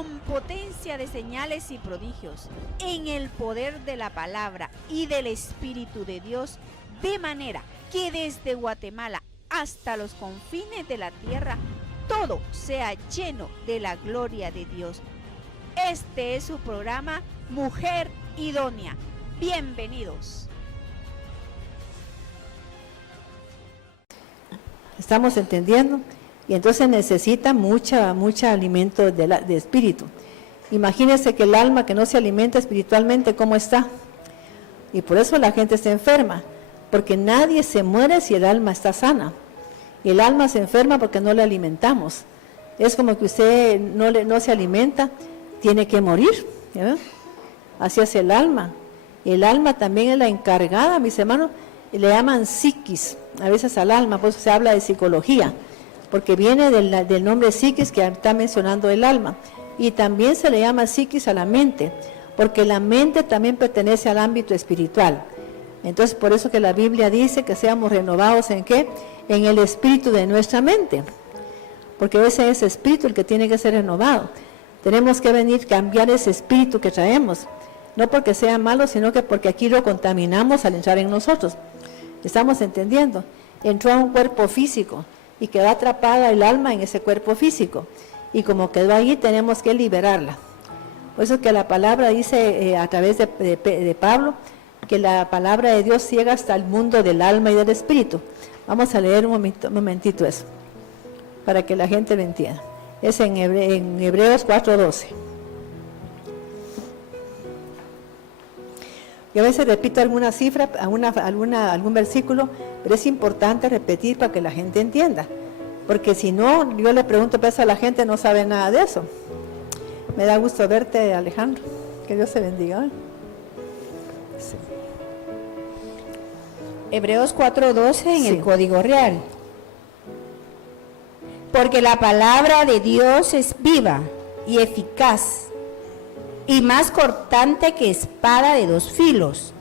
con potencia de señales y prodigios, en el poder de la palabra y del Espíritu de Dios, de manera que desde Guatemala hasta los confines de la tierra, todo sea lleno de la gloria de Dios. Este es su programa Mujer Idónea. Bienvenidos. ¿Estamos entendiendo? Y entonces necesita mucha alimento de espíritu. Imagínense que el alma que no se alimenta espiritualmente, ¿cómo está? Y por eso la gente está enferma, porque nadie se muere si el alma está sana. Y el alma se enferma porque no le alimentamos. Es como que usted no se alimenta, tiene que morir. ¿Ya? Así es el alma. El alma también es la encargada, mis hermanos, le llaman psiquis, a veces al alma, por eso se habla de psicología, porque viene del nombre psiquis que está mencionando el alma. Y también se le llama psiquis a la mente, porque la mente también pertenece al ámbito espiritual. Entonces, por eso que la Biblia dice que seamos renovados ¿en qué? En el espíritu de nuestra mente, porque ese es espíritu el que tiene que ser renovado. Tenemos que venir a cambiar ese espíritu que traemos, no porque sea malo, sino que porque aquí lo contaminamos al entrar en nosotros. ¿Estamos entendiendo? Entró a un cuerpo físico y quedó atrapada el alma en ese cuerpo físico, y como quedó allí tenemos que liberarla. Por eso que la palabra dice a través de Pablo, que la palabra de Dios llega hasta el mundo del alma y del espíritu. Vamos a leer un momentito eso, para que la gente lo entienda. Es en Hebreos 4:12. Yo a veces repito alguna cifra, algún versículo, pero es importante repetir para que la gente entienda. Porque si no, yo le pregunto a la gente, no sabe nada de eso. Me da gusto verte, Alejandro. Que Dios te bendiga. Sí. Hebreos 4:12 en el Código Real. Porque la palabra de Dios es viva y eficaz, y más cortante que espada de dos filos,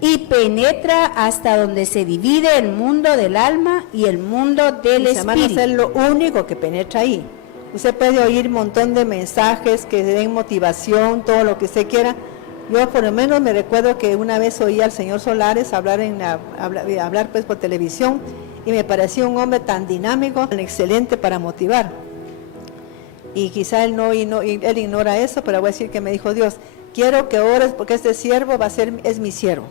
y penetra hasta donde se divide el mundo del alma y el mundo del espíritu. Es lo único que penetra ahí. Usted puede oír un montón de mensajes que den motivación, todo lo que usted quiera. Yo por lo menos me recuerdo que una vez oí al señor Solares hablar pues por televisión, y me pareció un hombre tan dinámico, tan excelente para motivar. Y quizá él él ignora eso, pero voy a decir que me dijo Dios, quiero que ores porque este siervo es mi siervo.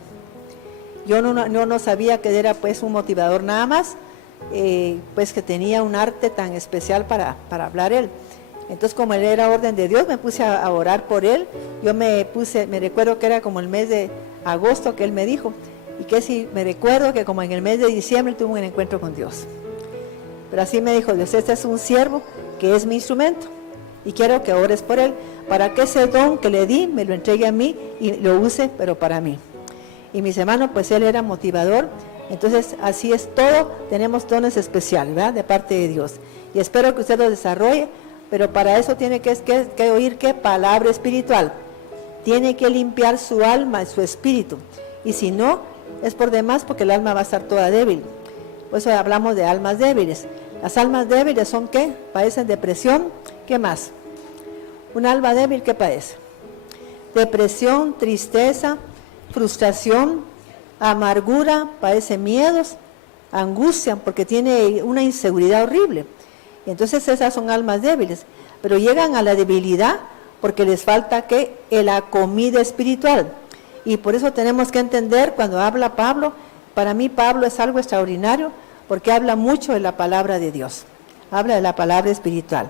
Yo no sabía que era pues un motivador nada más, pues que tenía un arte tan especial para hablar él. Entonces, como él era orden de Dios, me puse a orar por él. Yo me recuerdo que era como el mes de agosto que él me dijo, y que si me recuerdo que como en el mes de diciembre tuve un encuentro con Dios. Pero así me dijo Dios, este es un siervo que es mi instrumento, y quiero que ores por él, para que ese don que le di, me lo entregue a mí, y lo use, pero para mí. Y mis hermanos, pues él era motivador. Entonces, así es todo, tenemos dones especiales, ¿verdad?, de parte de Dios. Y espero que usted lo desarrolle, pero para eso tiene que oír, ¿qué? Palabra espiritual. Tiene que limpiar su alma, su espíritu. Y si no, es por demás, porque el alma va a estar toda débil. Por eso hablamos de almas débiles. Las almas débiles son ¿qué? Padecen depresión. ¿Qué más? Un alma débil, ¿qué padece? Depresión, tristeza, frustración, amargura, padece miedos, angustia, porque tiene una inseguridad horrible. Entonces esas son almas débiles, pero llegan a la debilidad porque les falta ¿qué? La comida espiritual. Y por eso tenemos que entender cuando habla Pablo, para mí Pablo es algo extraordinario, porque habla mucho de la palabra de Dios, habla de la palabra espiritual.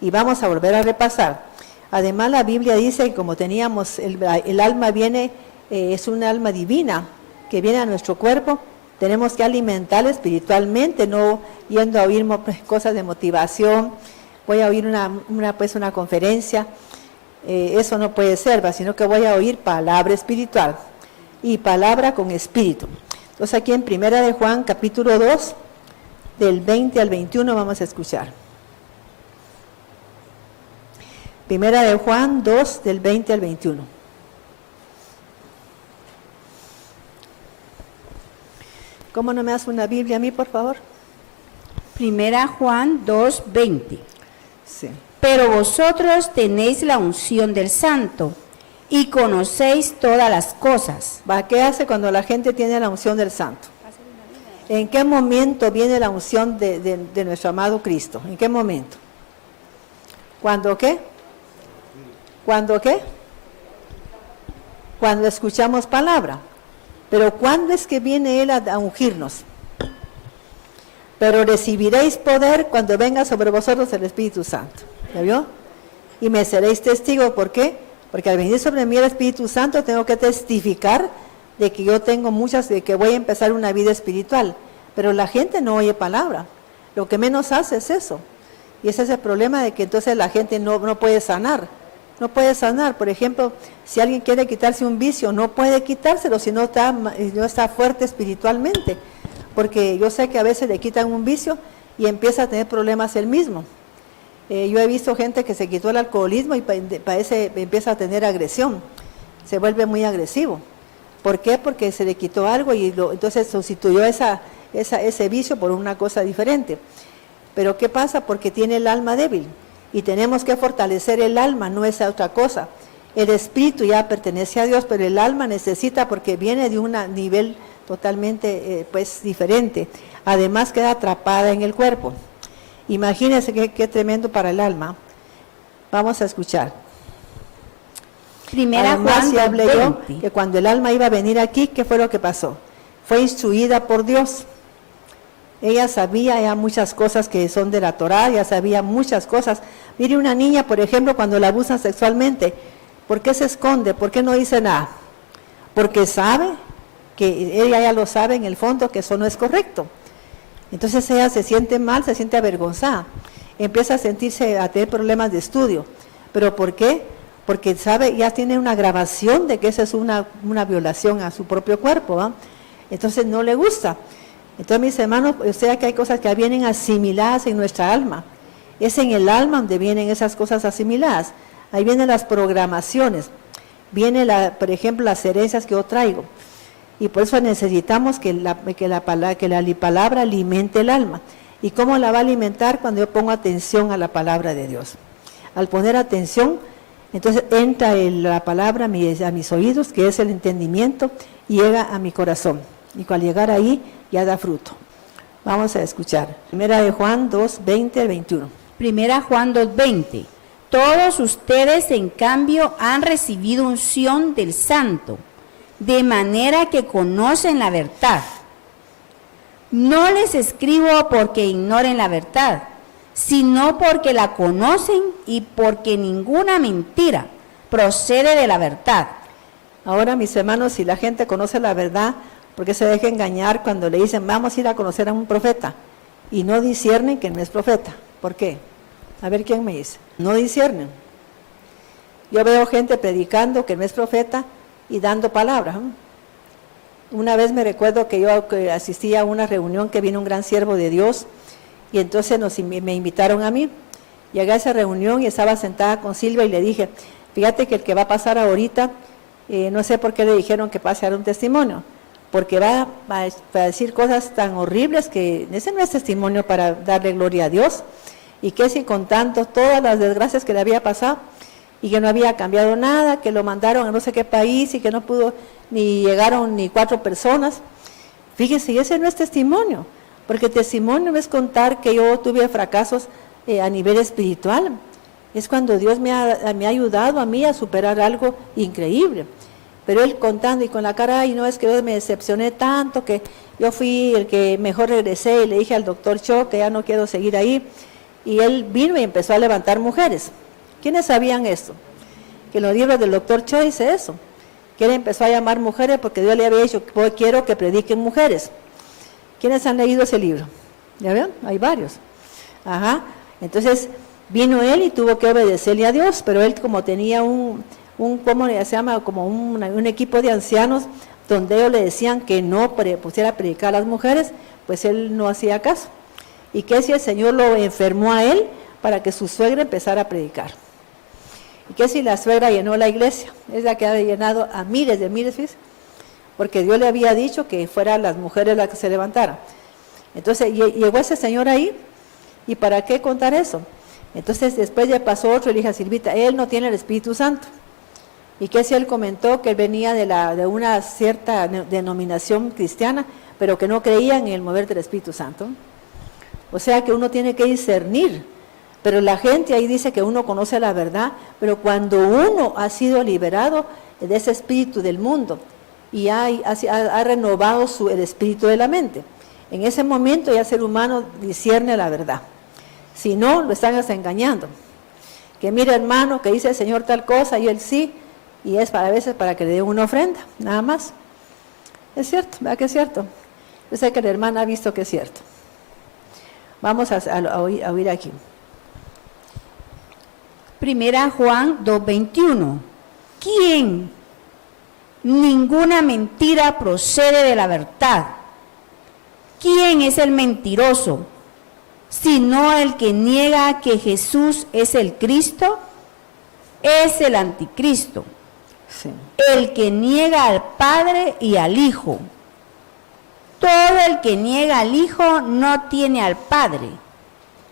Y vamos a volver a repasar. Además la Biblia dice que como teníamos, el alma viene, es una alma divina, que viene a nuestro cuerpo, tenemos que alimentarla espiritualmente, no yendo a oír cosas de motivación, voy a oír una conferencia, eso no puede ser, sino que voy a oír palabra espiritual, y palabra con espíritu. Entonces aquí en Primera de Juan, capítulo 2, del 20 al 21 vamos a escuchar. Primera de Juan 2, del 20 al 21. ¿Cómo no me das una Biblia a mí, por favor? Primera Juan 2:20. Sí. pero vosotros tenéis la unción del Santo y conocéis todas las cosas. ¿Va? ¿Qué hace cuando la gente tiene la unción del Santo? ¿En qué momento viene la unción de nuestro amado Cristo? ¿En qué momento? ¿Cuándo qué? ¿Cuándo qué? Cuando escuchamos palabra. Pero ¿cuándo es que viene Él a ungirnos? Pero recibiréis poder cuando venga sobre vosotros el Espíritu Santo. ¿Ya vio? Y me seréis testigos. ¿Por qué? Porque al venir sobre mí el Espíritu Santo tengo que testificar de que yo tengo de que voy a empezar una vida espiritual. Pero la gente no oye palabra. Lo que menos hace es eso. Y ese es el problema de que entonces la gente no puede sanar. No puede sanar. Por ejemplo, si alguien quiere quitarse un vicio, no puede quitárselo si no está fuerte espiritualmente. Porque yo sé que a veces le quitan un vicio y empieza a tener problemas él mismo. Yo he visto gente que se quitó el alcoholismo y empieza a tener agresión. Se vuelve muy agresivo. ¿Por qué? Porque se le quitó algo y entonces sustituyó ese vicio por una cosa diferente. Pero ¿qué pasa? Porque tiene el alma débil. Y tenemos que fortalecer el alma, no esa otra cosa. El espíritu ya pertenece a Dios, pero el alma necesita, porque viene de un nivel totalmente diferente. Además queda atrapada en el cuerpo. Imagínense qué tremendo para el alma. Vamos a escuchar. Primera Además, Juan ya hablé yo 2:20. que cuando el alma iba a venir aquí, ¿qué fue lo que pasó? Fue instruida por Dios. Ella sabía ya muchas cosas que son de la Torá, ya sabía muchas cosas. Mire una niña, por ejemplo, cuando la abusan sexualmente, ¿por qué se esconde? ¿Por qué no dice nada? Porque sabe que ella ya lo sabe en el fondo que eso no es correcto. Entonces ella se siente mal, se siente avergonzada, empieza a tener problemas de estudio. ¿Pero por qué? Porque sabe, ya tiene una grabación de que esa es una violación a su propio cuerpo, ¿va? Entonces no le gusta. Entonces, mis hermanos, o sea que hay cosas que vienen asimiladas en nuestra alma. Es en el alma donde vienen esas cosas asimiladas. Ahí vienen las programaciones. Viene, por ejemplo, las herencias que yo traigo. Y por eso necesitamos que la palabra alimente el alma. ¿Y cómo la va a alimentar? Cuando yo pongo atención a la palabra de Dios. Al poner atención, entonces entra la palabra a mis oídos, que es el entendimiento, y llega a mi corazón. Y al llegar ahí, ya da fruto. Vamos a escuchar. Primera de Juan 2:20 al 21. Primera Juan 2:20. Todos ustedes, en cambio, han recibido unción del Santo, de manera que conocen la verdad. No les escribo porque ignoren la verdad, sino porque la conocen y porque ninguna mentira procede de la verdad. Ahora, mis hermanos, si la gente conoce la verdad, ¿por qué se deja engañar cuando le dicen vamos a ir a conocer a un profeta? Y no disciernen que no es profeta. ¿Por qué? A ver quién me dice. No disciernen. Yo veo gente predicando que no es profeta y dando palabras. Una vez me recuerdo que yo asistí a una reunión que vino un gran siervo de Dios y entonces me invitaron a mí. Llegué a esa reunión y estaba sentada con Silvia y le dije, fíjate que el que va a pasar ahorita, no sé por qué le dijeron que pase a dar un testimonio, porque va a decir cosas tan horribles que ese no es testimonio para darle gloria a Dios. Y que si contando todas las desgracias que le había pasado y que no había cambiado nada, que lo mandaron a no sé qué país y que no pudo, ni llegaron ni 4 personas. Fíjense, y ese no es testimonio, porque testimonio no es contar que yo tuve fracasos a nivel espiritual. Es cuando Dios me ha ayudado a mí a superar algo increíble. Pero él contando y con la cara, y no es que yo me decepcioné tanto, que yo fui el que mejor regresé y le dije al doctor Cho que ya no quiero seguir ahí. Y él vino y empezó a levantar mujeres. ¿Quiénes sabían esto? Que en los libros del doctor Cho dice eso, que él empezó a llamar mujeres porque Dios le había dicho, quiero que prediquen mujeres. ¿Quiénes han leído ese libro? ¿Ya ven? Hay varios. Ajá. Entonces vino él y tuvo que obedecerle a Dios, pero él como tenía ¿cómo se llama? Como un equipo de ancianos donde ellos le decían que no pusiera a predicar a las mujeres, pues él no hacía caso. Y que si el Señor lo enfermó a él para que su suegra empezara a predicar. Y que si la suegra llenó la iglesia, es la que ha llenado a miles de miles, ¿ves? Porque Dios le había dicho que fueran las mujeres las que se levantaran. Entonces llegó ese señor ahí, ¿y para qué contar eso? Entonces después ya pasó otro y le dije a Silvita, él no tiene el Espíritu Santo. Y que si él comentó que él venía de una cierta denominación cristiana, pero que no creía en el mover del Espíritu Santo. O sea que uno tiene que discernir, pero la gente ahí dice que uno conoce la verdad, pero cuando uno ha sido liberado de ese espíritu del mundo y ha renovado el espíritu de la mente, en ese momento ya el ser humano discierne la verdad. Si no, lo están hasta engañando. Que mire, hermano, que dice el Señor tal cosa y él sí, y es a veces para que le dé una ofrenda, nada más. Es cierto, ¿verdad que es cierto? Yo sé que la hermana ha visto que es cierto. Vamos a oír aquí. Primera Juan 2:21. ¿Quién? Ninguna mentira procede de la verdad. ¿Quién es el mentiroso? Sino el que niega que Jesús es el Cristo, es el anticristo. Sí. El que niega al Padre y al Hijo. Todo el que niega al Hijo no tiene al Padre.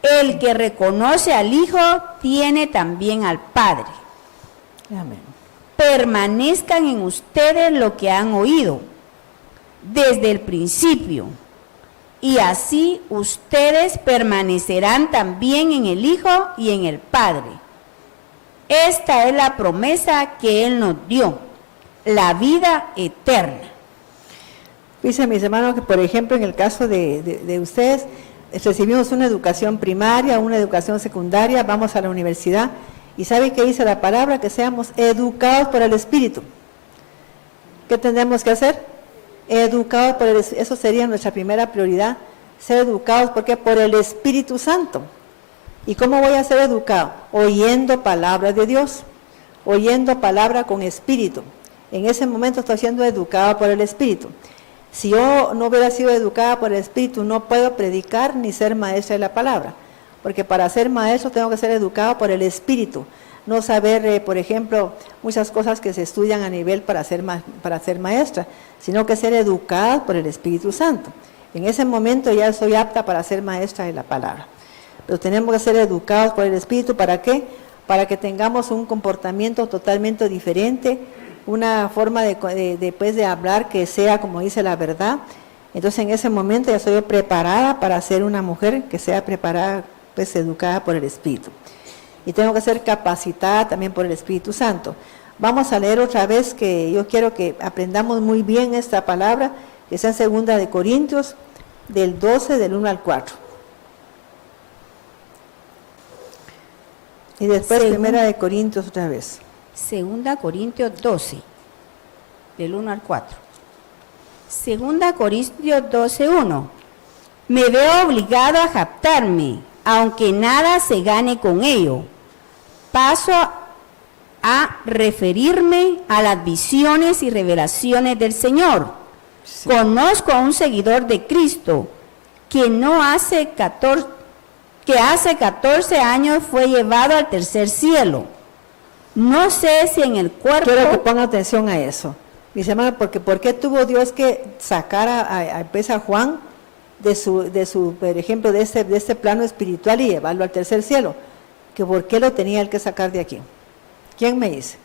El que reconoce al Hijo tiene también al Padre. Amén. Permanezcan en ustedes lo que han oído desde el principio, y así ustedes permanecerán también en el Hijo y en el Padre. Esta es la promesa que Él nos dio, la vida eterna. Dice mis hermanos que, por ejemplo, en el caso de ustedes, recibimos una educación primaria, una educación secundaria, vamos a la universidad, y ¿sabe qué dice la palabra? Que seamos educados por el Espíritu. ¿Qué tenemos que hacer? Educados por el Espíritu. Eso sería nuestra primera prioridad, ser educados, ¿por qué? Por el Espíritu Santo. ¿Y cómo voy a ser educado? Oyendo palabra de Dios, oyendo palabra con Espíritu. En ese momento estoy siendo educado por el Espíritu. Si yo no hubiera sido educada por el Espíritu, no puedo predicar ni ser maestra de la palabra, porque para ser maestro tengo que ser educado por el Espíritu, no saber, por ejemplo, muchas cosas que se estudian a nivel para ser maestra, sino que ser educada por el Espíritu Santo. En ese momento ya soy apta para ser maestra de la palabra. Pero tenemos que ser educados por el Espíritu, ¿para qué? Para que tengamos un comportamiento totalmente diferente, una forma de hablar que sea como dice la verdad. Entonces en ese momento ya soy preparada para ser una mujer que sea preparada, pues educada por el Espíritu. Y tengo que ser capacitada también por el Espíritu Santo. Vamos a leer otra vez, que yo quiero que aprendamos muy bien esta palabra, que está en 2 de Corintios, del 12, del 1 al 4. Y después 1 de Corintios otra vez. 2 Corintios 12, del 1 al 4. 2 Corintios 12, 1. Me veo obligado a jactarme, aunque nada se gane con ello. Paso a referirme a las visiones y revelaciones del Señor. Sí. Conozco a un seguidor de Cristo que hace 14 años fue llevado al tercer cielo. No sé si en el cuerpo... Quiero que ponga atención a eso. Mis hermanos, porque ¿por qué tuvo Dios que sacar a Juan de su, por ejemplo, de este plano espiritual y llevarlo al tercer cielo? ¿Que por qué lo tenía él que sacar de aquí? ¿Quién me dice?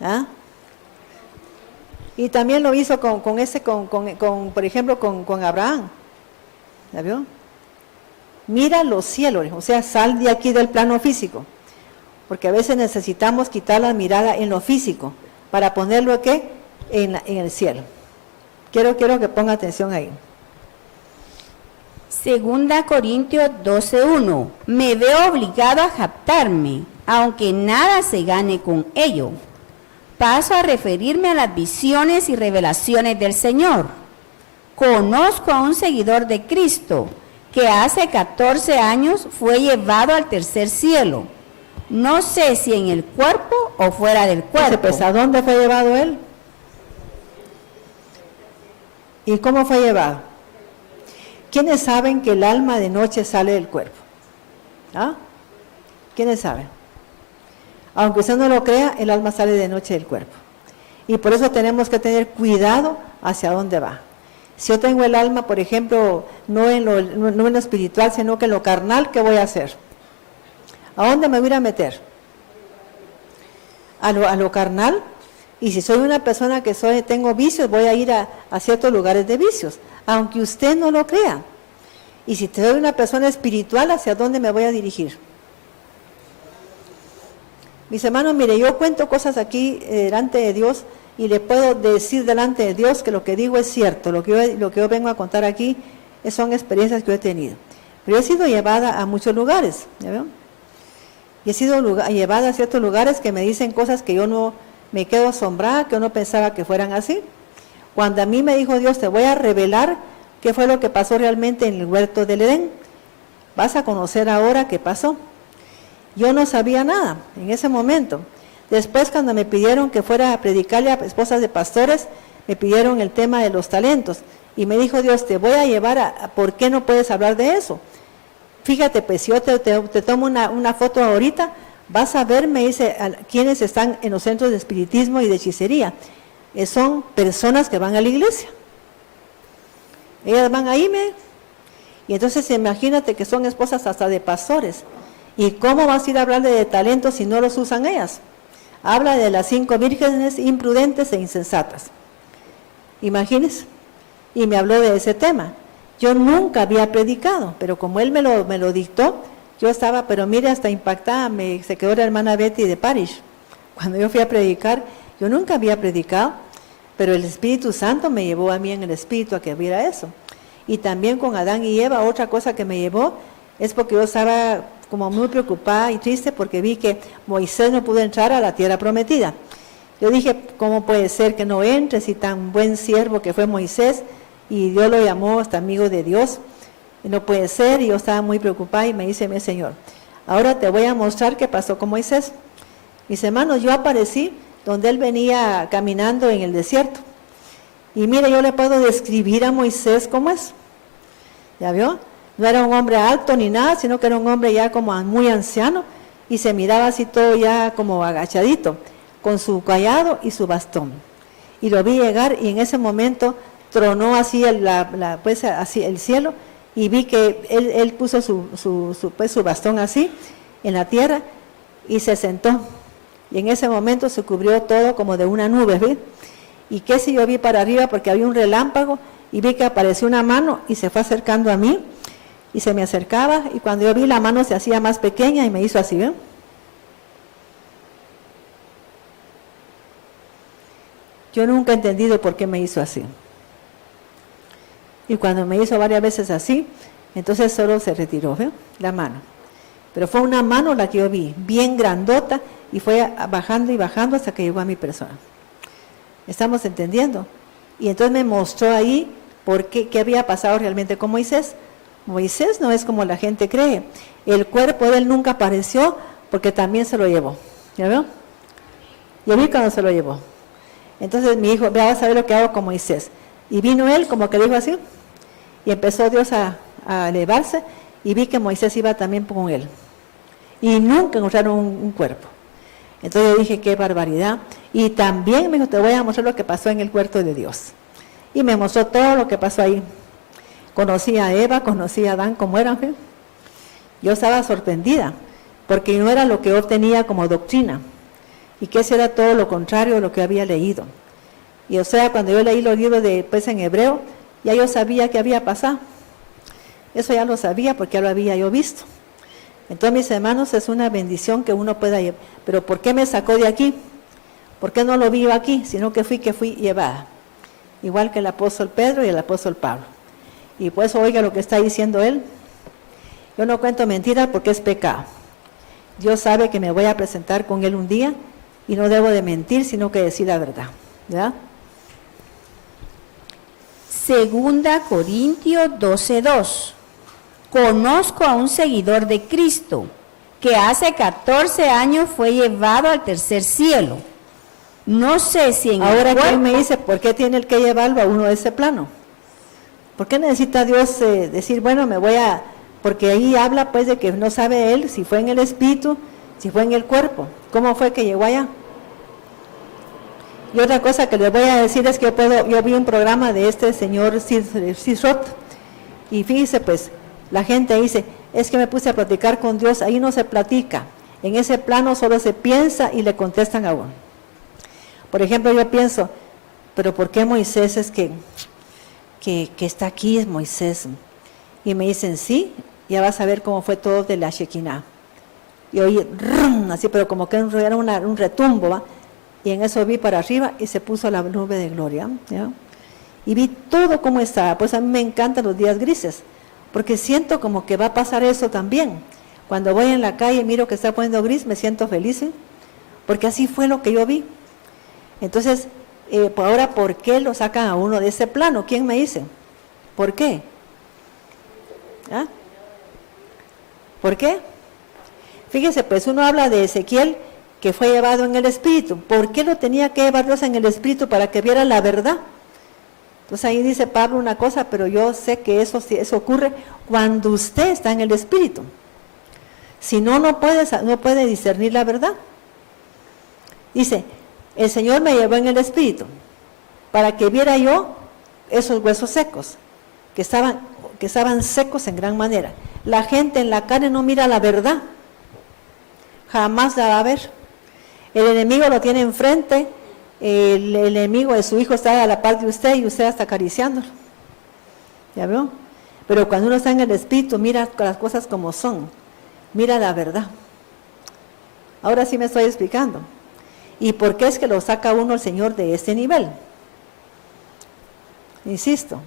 ¿Ah? Y también lo hizo por ejemplo, con Abraham. ¿Ya vio? Mira los cielos, o sea, sal de aquí del plano físico. Porque a veces necesitamos quitar la mirada en lo físico para ponerlo ¿qué? En el cielo. Quiero que ponga atención ahí. 2 Corintios 12:1. Me veo obligado a jactarme, aunque nada se gane con ello. Paso a referirme a las visiones y revelaciones del Señor. Conozco a un seguidor de Cristo que hace 14 años fue llevado al tercer cielo. No sé si en el cuerpo o fuera del cuerpo. Pues, ¿a dónde fue llevado él? ¿Y cómo fue llevado? ¿Quiénes saben que el alma de noche sale del cuerpo? ¿Ah? ¿Quiénes saben? Aunque usted no lo crea, el alma sale de noche del cuerpo. Y por eso tenemos que tener cuidado hacia dónde va. Si yo tengo el alma, por ejemplo, no en lo espiritual, sino que en lo carnal, ¿qué voy a hacer? ¿A dónde me voy a ir a meter? A lo carnal. Y si soy una persona que tengo vicios, voy a ir a ciertos lugares de vicios, aunque usted no lo crea. Y si soy una persona espiritual, ¿hacia dónde me voy a dirigir? Mis hermanos, mire, yo cuento cosas aquí delante de Dios y le puedo decir delante de Dios que lo que digo es cierto. Lo que yo vengo a contar aquí son experiencias que yo he tenido. Pero yo he sido llevada a muchos lugares, ¿ya veo? Y he sido llevada a ciertos lugares que me dicen cosas que yo no me quedo asombrada, que yo no pensaba que fueran así. Cuando a mí me dijo Dios, te voy a revelar qué fue lo que pasó realmente en el huerto del Edén. Vas a conocer ahora qué pasó. Yo no sabía nada en ese momento. Después, cuando me pidieron que fuera a predicarle a esposas de pastores, me pidieron el tema de los talentos. Y me dijo Dios, te voy a llevar ¿por qué no puedes hablar de eso? Fíjate, pues si yo te tomo una foto ahorita, vas a ver, me dice, quiénes están en los centros de espiritismo y de hechicería. Son personas que van a la iglesia. Ellas van ahí, y entonces imagínate que son esposas hasta de pastores. ¿Y cómo vas a ir a hablarle de talentos si no los usan ellas? Habla de las 5 vírgenes imprudentes e insensatas. Imagínense. Y me habló de ese tema. Yo nunca había predicado, pero como él me lo dictó, yo estaba, pero mire, hasta impactada, se quedó la hermana Betty de Parish. Cuando yo fui a predicar, yo nunca había predicado, pero el Espíritu Santo me llevó a mí en el Espíritu a que viera eso. Y también con Adán y Eva, otra cosa que me llevó, es porque yo estaba como muy preocupada y triste porque vi que Moisés no pudo entrar a la tierra prometida. Yo dije, ¿cómo puede ser que no entre si tan buen siervo que fue Moisés? Y Dios lo llamó hasta amigo de Dios. Y no puede ser, y yo estaba muy preocupada y me dice mi Señor, ahora te voy a mostrar qué pasó con Moisés. Mis hermanos, yo aparecí donde él venía caminando en el desierto. Y mire, yo le puedo describir a Moisés cómo es. ¿Ya vio? No era un hombre alto ni nada, sino que era un hombre ya como muy anciano y se miraba así todo ya como agachadito, con su cayado y su bastón. Y lo vi llegar y en ese momento tronó así así el cielo y vi que él puso su bastón así en la tierra y se sentó. Y en ese momento se cubrió todo como de una nube, ¿sí? Y qué si yo vi para arriba porque había un relámpago y vi que apareció una mano y se fue acercando a mí y se me acercaba y cuando yo vi la mano se hacía más pequeña y me hizo así, ¿ven? Yo nunca he entendido por qué me hizo así. Y cuando me hizo varias veces así, entonces solo se retiró, ¿ven? La mano. Pero fue una mano la que yo vi, bien grandota, y fue bajando y bajando hasta que llegó a mi persona. ¿Estamos entendiendo? Y entonces me mostró ahí qué había pasado realmente con Moisés. Moisés no es como la gente cree. El cuerpo de él nunca apareció porque también se lo llevó. ¿Ya veo? Yo vi cuando se lo llevó. Entonces mi hijo, vea, vas a ver lo que hago con Moisés. Y vino él como que dijo así, y empezó Dios a elevarse, y vi que Moisés iba también con él. Y nunca encontraron un cuerpo. Entonces yo dije, qué barbaridad. Y también me dijo, te voy a mostrar lo que pasó en el huerto de Dios. Y me mostró todo lo que pasó ahí. Conocí a Eva, conocí a Adán, cómo eran. ¿Sí? Yo estaba sorprendida, porque no era lo que yo tenía como doctrina. Y que ese era todo lo contrario de lo que había leído. Y o sea, cuando yo leí los libros en hebreo, ya yo sabía qué había pasado. Eso ya lo sabía porque ya lo había yo visto. Entonces, mis hermanos, es una bendición que uno pueda llevar. Pero ¿por qué me sacó de aquí? ¿Por qué no lo vi yo aquí? Sino que fui llevada. Igual que el apóstol Pedro y el apóstol Pablo. Y pues oiga lo que está diciendo él. Yo no cuento mentiras porque es pecado. Dios sabe que me voy a presentar con él un día y no debo de mentir, sino que decir la verdad. ¿Verdad? Segunda Corintios 12:2. Conozco a un seguidor de Cristo que hace 14 años fue llevado al tercer cielo. No sé si en ahora el cuerpo... ¿quién me dice por qué tiene el que llevarlo a uno de ese plano? ¿Por qué necesita Dios decir, bueno, me voy a... Porque ahí habla pues de que no sabe él si fue en el espíritu, si fue en el cuerpo. ¿Cómo fue que llegó allá? Y otra cosa que les voy a decir es que yo vi un programa de este señor Sid Roth, y fíjese pues, la gente dice, es que me puse a platicar con Dios. Ahí no se platica. En ese plano solo se piensa y le contestan a uno. Por ejemplo, yo pienso, pero ¿por qué Moisés es que está aquí, es Moisés? Y me dicen, sí, ya vas a ver cómo fue todo de la Shekinah. Y oí, así, pero como que era un retumbo, ¿va? Y en eso vi para arriba y se puso la nube de gloria, ¿ya? Y vi todo como estaba. Pues a mí me encantan los días grises, porque siento como que va a pasar eso también. Cuando voy en la calle y miro que está poniendo gris, me siento feliz, ¿eh? Porque así fue lo que yo vi. Entonces, ahora, ¿por qué lo sacan a uno de ese plano? ¿Quién me dice? ¿Por qué? ¿Ah? ¿Por qué? Fíjese, pues uno habla de Ezequiel que fue llevado en el Espíritu. ¿Por qué lo tenía que llevar Dios en el Espíritu? Para que viera la verdad. Entonces ahí dice Pablo una cosa, pero yo sé que eso ocurre cuando usted está en el Espíritu. Si no, no puede discernir la verdad. Dice, el Señor me llevó en el Espíritu para que viera yo esos huesos secos, que estaban secos en gran manera. La gente en la carne no mira la verdad, jamás la va a ver. El enemigo lo tiene enfrente, el enemigo de su hijo está a la par de usted y usted está acariciándolo. ¿Ya veo? Pero cuando uno está en el Espíritu, mira las cosas como son, mira la verdad. Ahora sí me estoy explicando. ¿Y por qué es que lo saca uno el Señor de este nivel? Insisto.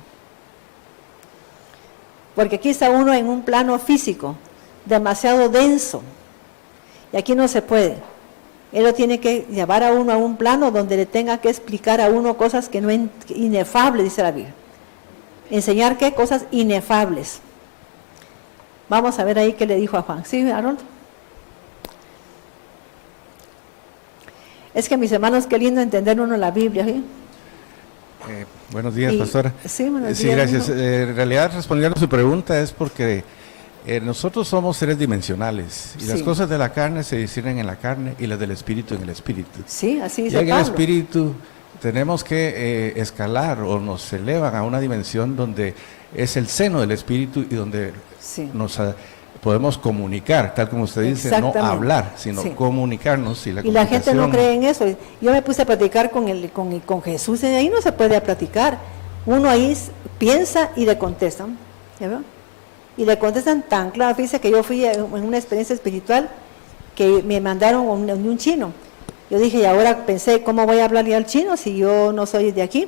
Porque aquí está uno en un plano físico, demasiado denso. Y aquí no se puede. Él lo tiene que llevar a uno a un plano donde le tenga que explicar a uno cosas que no inefables, dice la Biblia. ¿Enseñar qué? Cosas inefables. Vamos a ver ahí qué le dijo a Juan. ¿Sí, Harold? Es que mis hermanos, qué lindo entender uno la Biblia, ¿sí? Buenos días, pastora. Sí, buenos días. Sí, gracias. En realidad, respondiendo a su pregunta, es porque nosotros somos seres dimensionales y las cosas de la carne se disciernen en la carne y las del espíritu en el espíritu. Sí, así dice y en Pablo. el espíritu tenemos que escalar o nos elevan a una dimensión donde es el seno del espíritu y donde nos podemos comunicar, tal como usted dice, no hablar, sino comunicarnos. Y la gente no cree en eso. Yo me puse a platicar con Jesús y ahí no se puede platicar. Uno ahí piensa y le contestan. ¿Ya veo? Y le contestan tan claro. Fíjese que yo fui en una experiencia espiritual que me mandaron un chino. Yo dije, y ahora pensé, ¿cómo voy a hablarle al chino si yo no soy de aquí?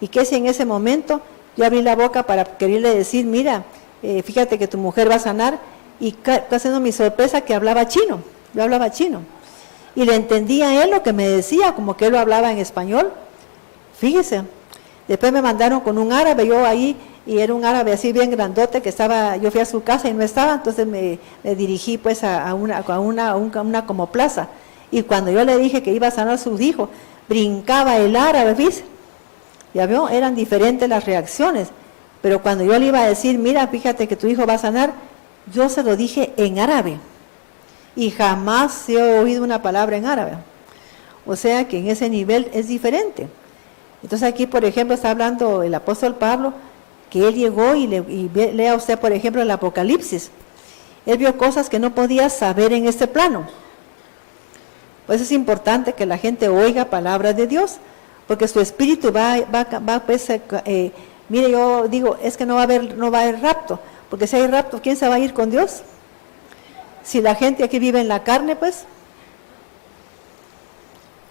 Y que si en ese momento yo abrí la boca para quererle decir, mira, fíjate que tu mujer va a sanar, y haciendo mi sorpresa que hablaba chino. Yo hablaba chino. Y le entendía a él lo que me decía, como que él lo hablaba en español. Fíjese. Después me mandaron con un árabe, yo ahí, y era un árabe así bien grandote que estaba, yo fui a su casa y no estaba, entonces me dirigí pues a una como plaza. Y cuando yo le dije que iba a sanar a su hijo, brincaba el árabe, ¿viste? Ya veo, eran diferentes las reacciones. Pero cuando yo le iba a decir, mira, fíjate que tu hijo va a sanar, yo se lo dije en árabe. Y jamás he oído una palabra en árabe. O sea que en ese nivel es diferente. Entonces aquí, por ejemplo, está hablando el apóstol Pablo, que él llegó y lea usted, por ejemplo, el Apocalipsis. Él vio cosas que no podía saber en este plano. Pues es importante que la gente oiga palabras de Dios, porque su espíritu pues, mire, yo digo, es que no va a haber rapto, porque si hay rapto, ¿quién se va a ir con Dios? Si la gente aquí vive en la carne, pues,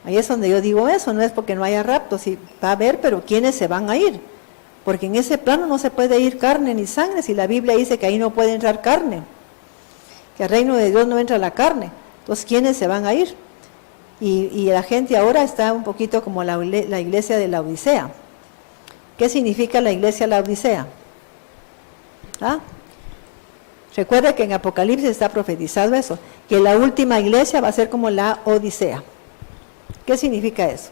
ahí es donde yo digo eso, no es porque no haya rapto, sí va a haber, pero ¿quiénes se van a ir? Porque en ese plano no se puede ir carne ni sangre, si la Biblia dice que ahí no puede entrar carne, que al reino de Dios no entra la carne, entonces ¿quiénes se van a ir? Y la gente ahora está un poquito como la iglesia de la Odisea. ¿Qué significa la iglesia de la Odisea? ¿Ah? Recuerda que en Apocalipsis está profetizado eso, que la última iglesia va a ser como la Odisea. ¿Qué significa eso?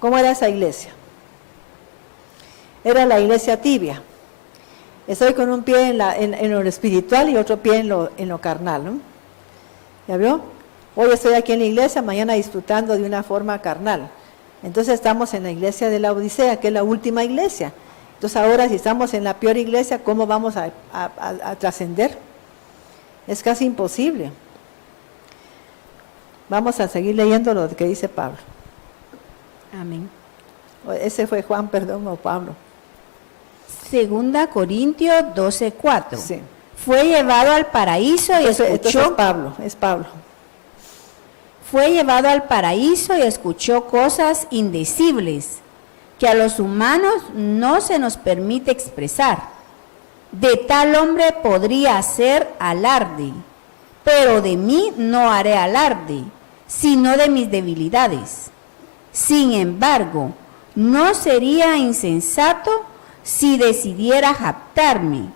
¿Cómo era esa iglesia? Era la iglesia tibia. Estoy con un pie en lo espiritual y otro pie en lo carnal, ¿no? ¿Ya vio? Hoy estoy aquí en la iglesia, mañana disfrutando de una forma carnal. Entonces estamos en la iglesia de la Odisea, que es la última iglesia. Entonces ahora si estamos en la peor iglesia, ¿cómo vamos a trascender? Es casi imposible. Vamos a seguir leyendo lo que dice Pablo. Amén. Ese fue Juan, perdón, o Pablo. 2 Corintios 12:4. Sí. Fue llevado al paraíso y Entonces escuchó. es Pablo. Fue llevado al paraíso y escuchó cosas indecibles que a los humanos no se nos permite expresar. De tal hombre podría hacer alarde, pero de mí no haré alarde, sino de mis debilidades. Sin embargo, no sería insensato si decidiera jactarme,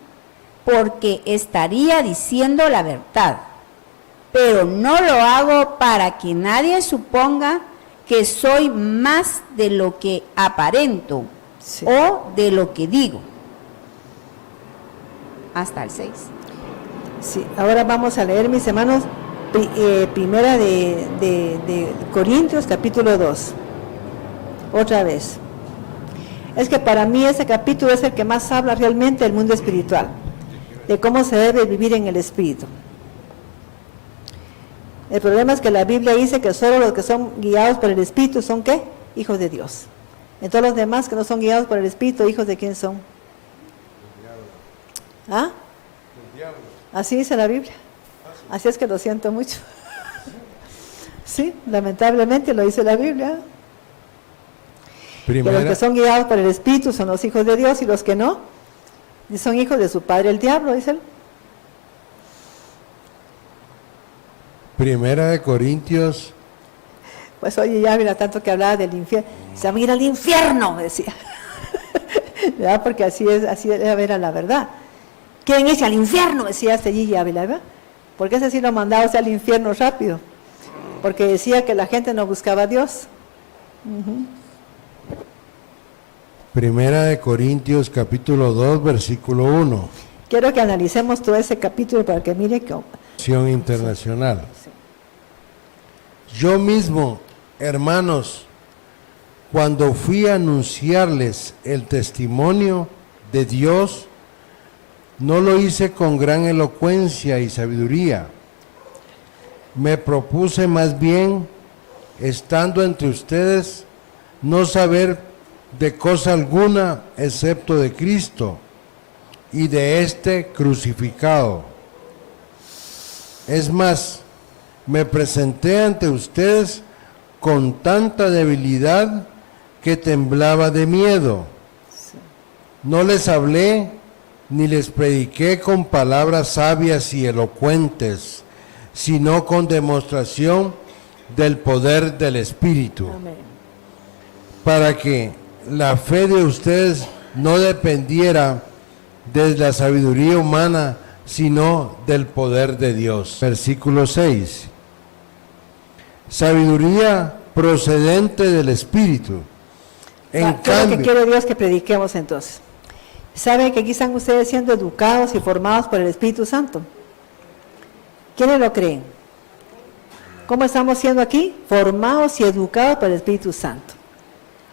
porque estaría diciendo la verdad. Pero no lo hago para que nadie suponga que soy más de lo que aparento, sí, o de lo que digo. Hasta el 6. Sí, ahora vamos a leer, mis hermanos, primera de Corintios, capítulo 2. Otra vez. Es que para mí ese capítulo es el que más habla realmente del mundo espiritual, de cómo se debe vivir en el espíritu. El problema es que la Biblia dice que solo los que son guiados por el Espíritu son, ¿qué? Hijos de Dios. En todos los demás que no son guiados por el Espíritu, ¿hijos de quién son? ¿Ah? Así dice la Biblia. Así es que lo siento mucho. Sí, lamentablemente lo dice la Biblia. Que los que son guiados por el Espíritu son los hijos de Dios y los que no, son hijos de su padre el diablo, dice él. Primera de Corintios. Pues oye, ya mira, tanto que hablaba del infierno. Se va a ir al infierno, decía. ¿Verdad? Porque así era la verdad. ¿Quién es al infierno? Decía este Gigi Ávila, ¿verdad? Porque ese sí lo mandaba al infierno rápido. Porque decía que la gente no buscaba a Dios. Primera de Corintios, capítulo 2, versículo 1. Quiero que analicemos todo ese capítulo para que mire que... Internacional. Yo mismo, hermanos, cuando fui a anunciarles el testimonio de Dios, no lo hice con gran elocuencia y sabiduría. Me propuse más bien, estando entre ustedes, no saber de cosa alguna excepto de Cristo y de este crucificado. Es más, me presenté ante ustedes con tanta debilidad que temblaba de miedo. No les hablé ni les prediqué con palabras sabias y elocuentes, sino con demostración del poder del Espíritu. Amén. Para que la fe de ustedes no dependiera de la sabiduría humana, sino del poder de Dios. Versículo 6. Sabiduría procedente del Espíritu. En cambio, que quiere Dios que prediquemos entonces. ¿Saben que aquí están ustedes siendo educados y formados por el Espíritu Santo? ¿Quiénes lo creen? ¿Cómo estamos siendo aquí? Formados y educados por el Espíritu Santo.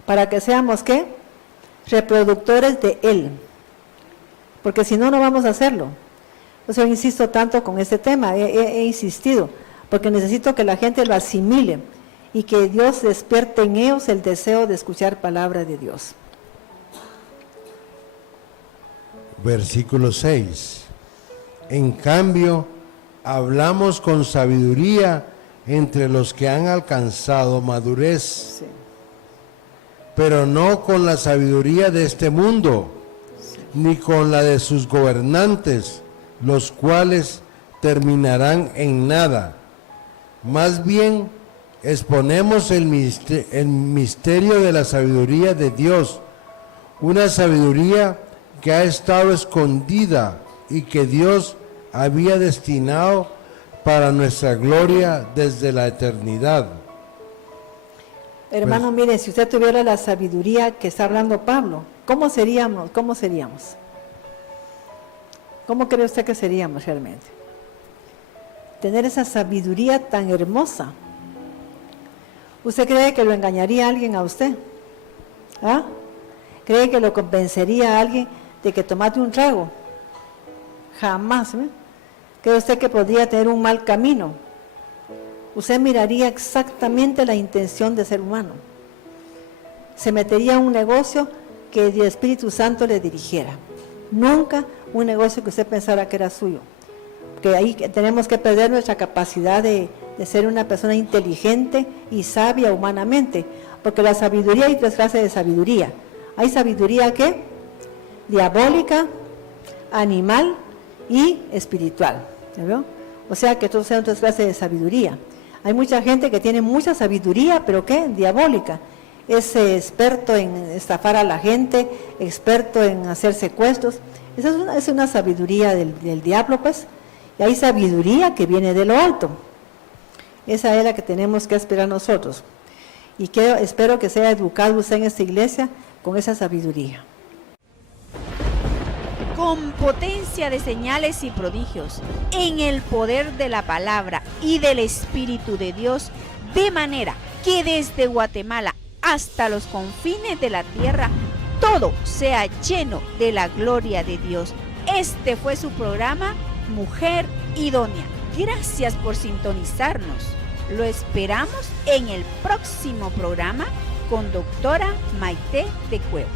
Para que seamos, ¿qué? Reproductores de Él. Porque si no, no vamos a hacerlo. Por eso insisto tanto con este tema, he insistido, porque necesito que la gente lo asimile y que Dios despierte en ellos el deseo de escuchar palabra de Dios. Versículo 6. En cambio, hablamos con sabiduría entre los que han alcanzado madurez, sí, pero no con la sabiduría de este mundo, sí, ni con la de sus gobernantes, los cuales terminarán en nada. Más bien, exponemos el misterio de la sabiduría de Dios, una sabiduría que ha estado escondida y que Dios había destinado para nuestra gloria desde la eternidad. Hermano, mire, si usted tuviera la sabiduría que está hablando Pablo, ¿cómo seríamos? ¿Cómo cree usted que seríamos realmente? Tener esa sabiduría tan hermosa. ¿Usted cree que lo engañaría a alguien a usted? ¿Ah? ¿Cree que lo convencería a alguien de que tomate un trago? Jamás. ¿Cree usted que podría tener un mal camino? Usted miraría exactamente la intención del ser humano. Se metería en un negocio que el Espíritu Santo le dirigiera. Nunca un negocio que usted pensara que era suyo. Porque ahí tenemos que perder nuestra capacidad de ser una persona inteligente y sabia humanamente. Porque la sabiduría, hay tres clases de sabiduría. Hay sabiduría ¿qué? Diabólica, animal y espiritual. ¿Vio? O sea que todos sean tres clases de sabiduría. Hay mucha gente que tiene mucha sabiduría, pero ¿qué? Diabólica. Es experto en estafar a la gente, experto en hacer secuestros. Esa es una sabiduría del diablo, pues. Y hay sabiduría que viene de lo alto. Esa es la que tenemos que aspirar nosotros. Y espero que sea educado usted en esta iglesia con esa sabiduría. Con potencia de señales y prodigios, en el poder de la palabra y del Espíritu de Dios, de manera que desde Guatemala hasta los confines de la tierra, todo sea lleno de la gloria de Dios. Este fue su programa, Mujer Idónea. Gracias por sintonizarnos. Lo esperamos en el próximo programa con doctora Maite de Cuevas.